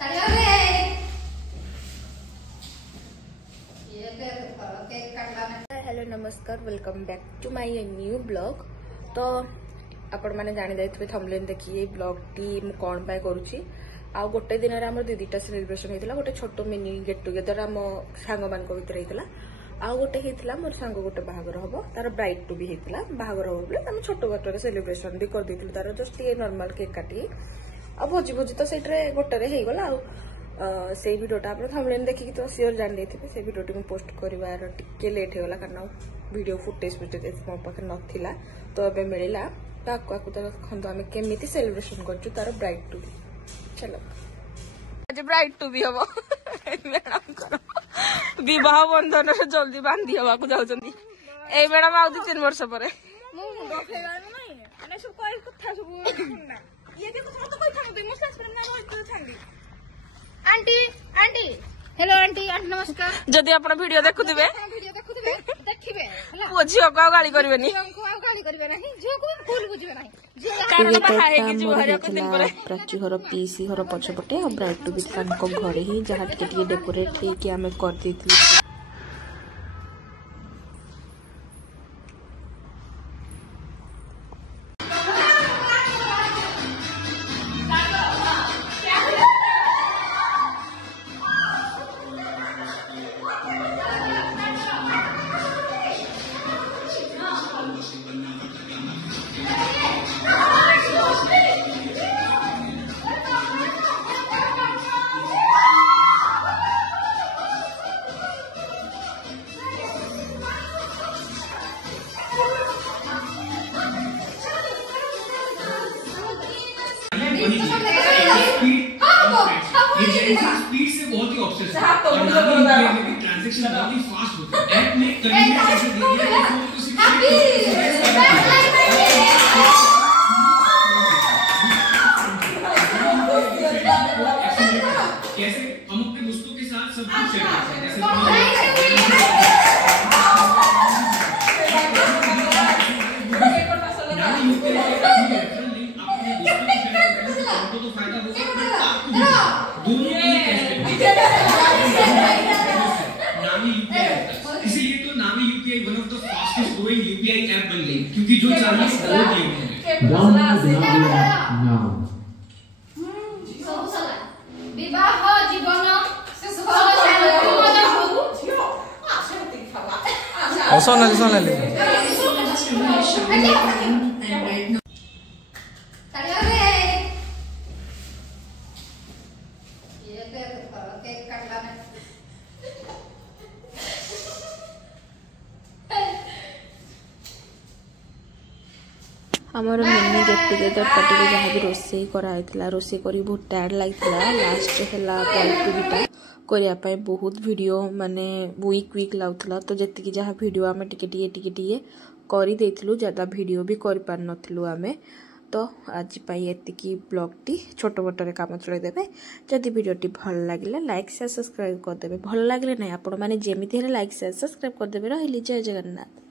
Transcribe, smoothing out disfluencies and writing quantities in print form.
Hello नमस्कार welcome back to my new blog. तो आपण मैंने जानी जाइए थंबनेल देखिए ब्लॉग टी कौन पाई करुच्ची आ गोटे दिन आम दीटा सेलिब्रेशन होता गोटे छोट मिनी गेट टुगेदर आम सांग मान भर होता आउ गोटे होता मोर सांग गोटे बाहागर हम तार ब्राइड टू भी होता बाहागर हम बोले आम छोट बाटर सेलिब्रेशन भी कर तार जस्ट ये नॉर्मल केक काटी आ भोजी भोजी तो से गोटे होगला से भिडियोटा आप थंबनेल देखिए तो सियोर जान लेते से भिडियोटी मुझे पोस्ट करार टिके लेट होगा कारण वीडियो फुटेज मो पाखे नाला तो अब मिलला तो आपको तो देखो आम केमी सेलिब्रेशन कर तार ब्राइड टू भी चलो आज ब्राइड टू भी हम बह बंधन जल्दी बांधी हवा जाऊँगी ए मैडम आ 2-3 वर्ष पर aunty aunty hello aunty aunty नमस्कार जदि आपण वीडियो देखुथिबे देखिबे पुओ झियो को गाली करबेनी गाली करबे नाही झियो को फूल बुझबे नाही कारण बाहा हे कि जुहर को दिन पर प्राची घर पीसी घर पछपटे और ब्राइड टू भी तांको घरे ही जहाँ टिके डेकोरेट हे कि आमे कर देथिलु। स्पीड से बहुत ही ऑब्सेस्ड है और ना ही ट्रांजैक्शन बहुत ही फास्ट होता है ऐप में कन्वीनियंस ऐसे दे दिया है कैसे हम अपने दोस्तों के साथ सब कुछ शेयर करते हैं जैसे तो फायदा होगा इसीलिए तो नामी UPI one of the fastest growing UPI app बन गई क्योंकि जो चाहिए वो दिए विवाह जीवन आमर मिनी गेट टुगेदर पार्टी जहाँ भी रोसे कराई रोसे कर बहुत टायर्ड लगी लास्ट है ब्राइड टू बीटा करने बहुत वीडियो माने वीक लगुला तो जी जहाँ वीडियो आम टिके कर ज़्यादा वीडियो भी कर पार नथिलु आमे तो आज एतिकी ब्लॉग टी छोट मोटर काम चलदेवे जदि वीडियोटी भल लगे लाइक शेयर सब्सक्राइब करदे भल लगे ना आपण मैंने जमी लाइक शेयर सब्सक्राइब करदे रही जय जगन्नाथ।